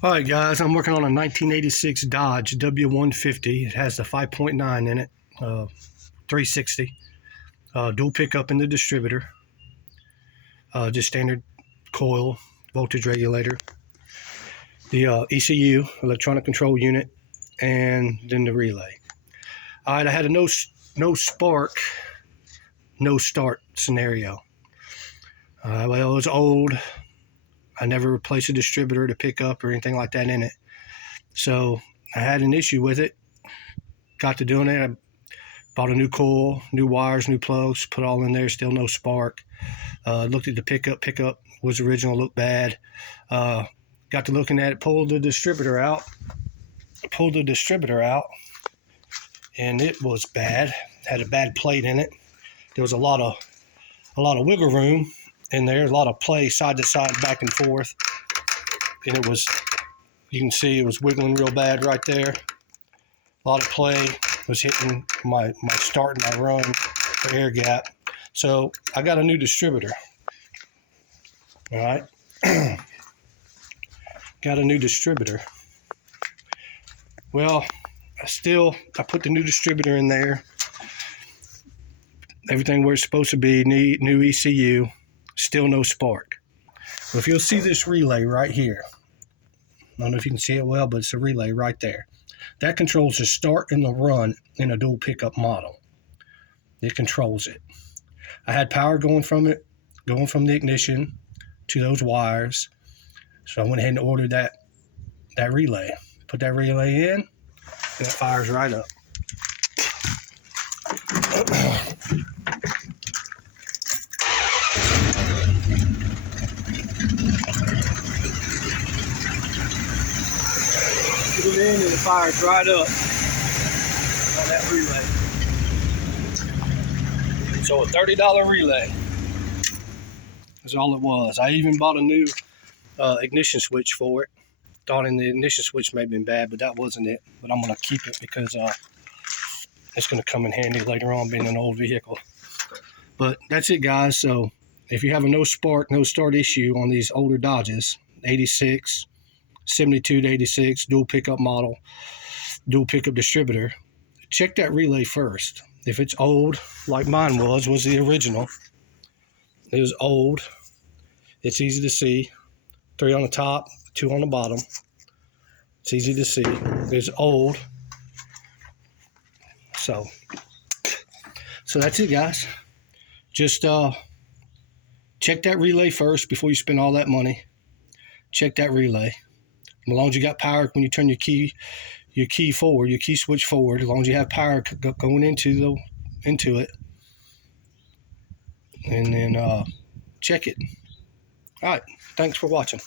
All right, guys, I'm working on a 1986 Dodge w150. It has the 5.9 in it, 360, dual pickup in the distributor, just standard coil, voltage regulator, the ECU, electronic control unit, and then the relay. All right, I had a no spark, no start scenario. Well, it was old. I never replaced a distributor to pick up or anything like that in it. So I had an issue with it. Got to doing it. I bought a new coil, new wires, new plugs, put all in there, still no spark. Looked at the pickup was original, looked bad. Got to looking at it, pulled the distributor out, and it was bad. Had a bad plate in it. There was a lot of wiggle room in there, a lot of play side to side, back and forth, and it was, you can see it was wiggling real bad right there. A lot of play was hitting my start and my run for air gap. So I got a new distributor. All right. Got a new distributor. Well, I put the new distributor in there. Everything where it's supposed to be, new ECU, still no spark. Well, if you'll see this relay right here, I don't know if you can see it well, but it's a relay right there. That controls the start and the run in a dual pickup model. It controls it. I had power going from the ignition to those wires. So I went ahead and ordered that relay. Put that relay in, and it fires right up. Put it in and it fires right up on that relay. So a $30 relay is all it was. I even bought a new ignition switch for it. Thought the ignition switch may have been bad, but that wasn't it. But I'm going to keep it because it's going to come in handy later on, being an old vehicle. But that's it, guys. So if you have a no spark, no start issue on these older Dodges, 86, 72 to 86, dual pickup model, dual pickup distributor, check that relay first. If it's old, like mine was the original, it was old, it's easy to see. 3 on the top, 2 on the bottom. It's easy to see. It's old. So that's it, guys. Just check that relay first before you spend all that money. Check that relay. As long as you got power when you turn your key forward, your key switch forward, as long as you have power going into it, and then check it. All right. Thanks for watching.